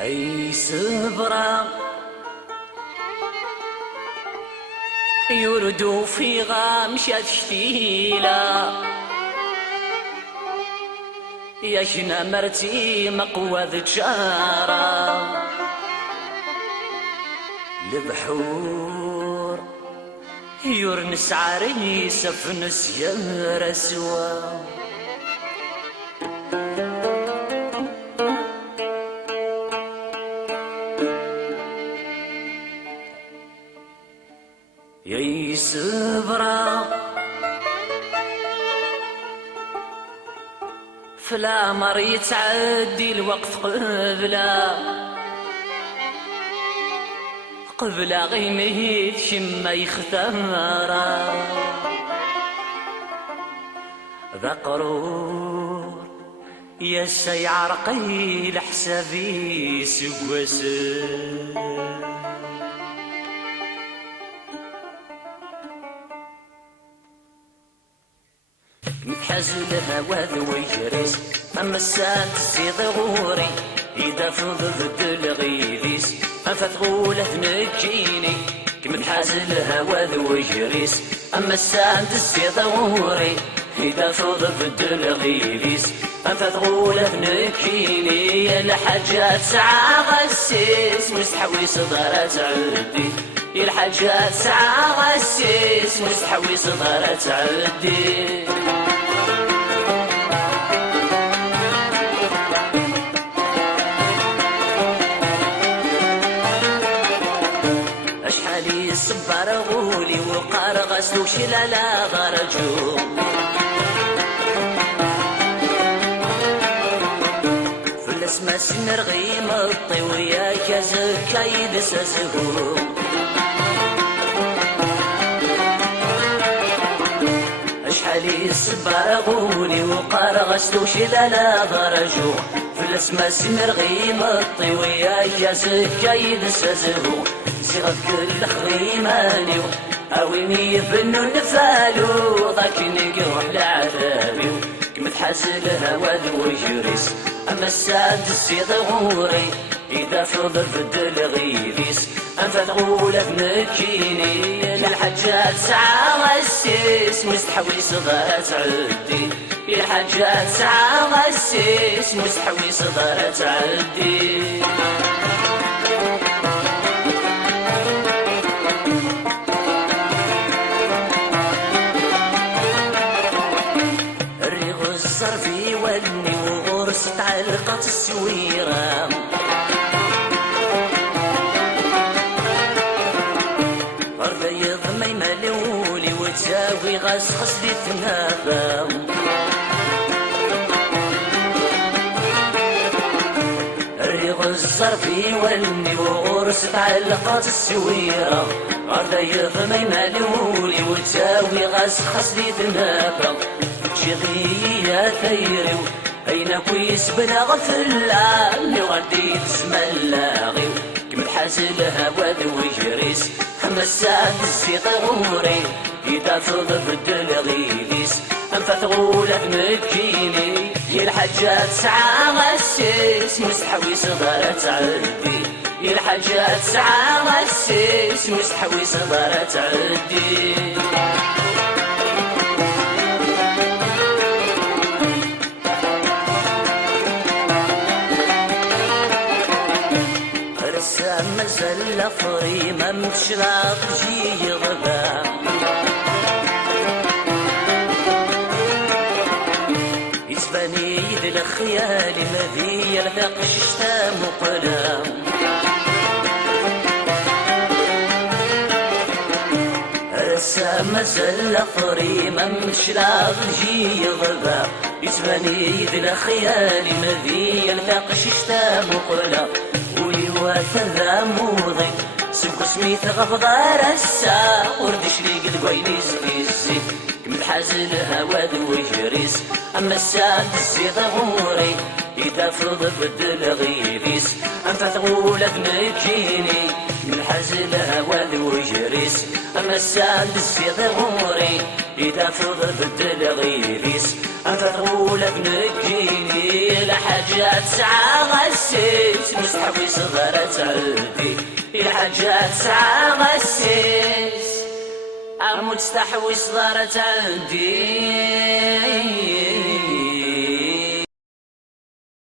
أي سبرة يردو في غامشة شتيلة يشنا مرتي مقوى ذجارة البحور يرنس عريس فنس يا سوا يا سبرة فلا مر يتعدي الوقت قبل غيمه شما يختارا ذا قرور يا سيعرقي لحسابي سقوسه متحزن الهوا ذو يجريس أما الساعة تزيد غوري إذا فضل الغيليس أفتغوله تنجيني متحزن الهوا ذو يجريس أما الساعة تزيد غوري إذا فضل الغيليس أفتغوله تنجيني يا الحاجات ساعة غسيس مستحوي صدارة عدي يا الحاجات ساعة غسيس مستحوي صدارة عدي صبر غولي وقار غسلو شلالا غرجو فلس ما سنرغي مطي وياك زكايد سزهو اشحالي صبر غولي وقار غسلو شلالا غرجو فلس ما سنرغي مطي وياك زكايد سزهو صيغة كل خريماني أويني يفنو نفالو ضاك نقروح لعذابي كمتحاسل الهوا ذو يجريس أما السعد السيد غوري إذا فضل فد الغيليس أنت تغولة نكيني للحجات ساعة غسيس مستحوي صدارة عدي الحجات ساعة غسيس مستحوي صدارة عدي الصرفي ولني وغرس تعلقت السويرة الريض ما يملولي وتساوي غسخس دي تنافا الريغ الصرفي ولني وغرس تعلقت السويرة الريض ما يملولي وتساوي غسخس دي تنافا شغي يا ثيري أين كويس بلا غفلة اللي غادي تسملاغي كم تحاسل الهوا ذو يجريس خمس ساعات الزيط غوري إذا فضل بدل غيليس أنفت غولة مكيني يا الحاجات ساعة غسيس مستحوي صدارة عدي يا الحاجات ساعة غسيس مستحوي صدارة عدي مازال فري ما متشرق جي غبا يسباني يد الخيال مذي يلفق الشتا مقلا رسا مازال فري ما متشرق جي غبا يسباني يد الخيال مذي يلفق الشتا مقلا وثذا موضي سبق سميت غفضار السا وردش لي قد قوينيز بيزي كم حازل الهوا ذو يجريس أما الساد الزيض غوري إذا فرض بدل غيبيس أنت تقول ابنكيني من حازل الهوا ذو يجريس أما الساد الزيض غوري إذا فرض بدل غيبيس أنت تقول ابنكيني لحاجات ساعة غسيس مستحوي صغرت عندي الحاجات ساعة غسيس مستحوي صدرت عندي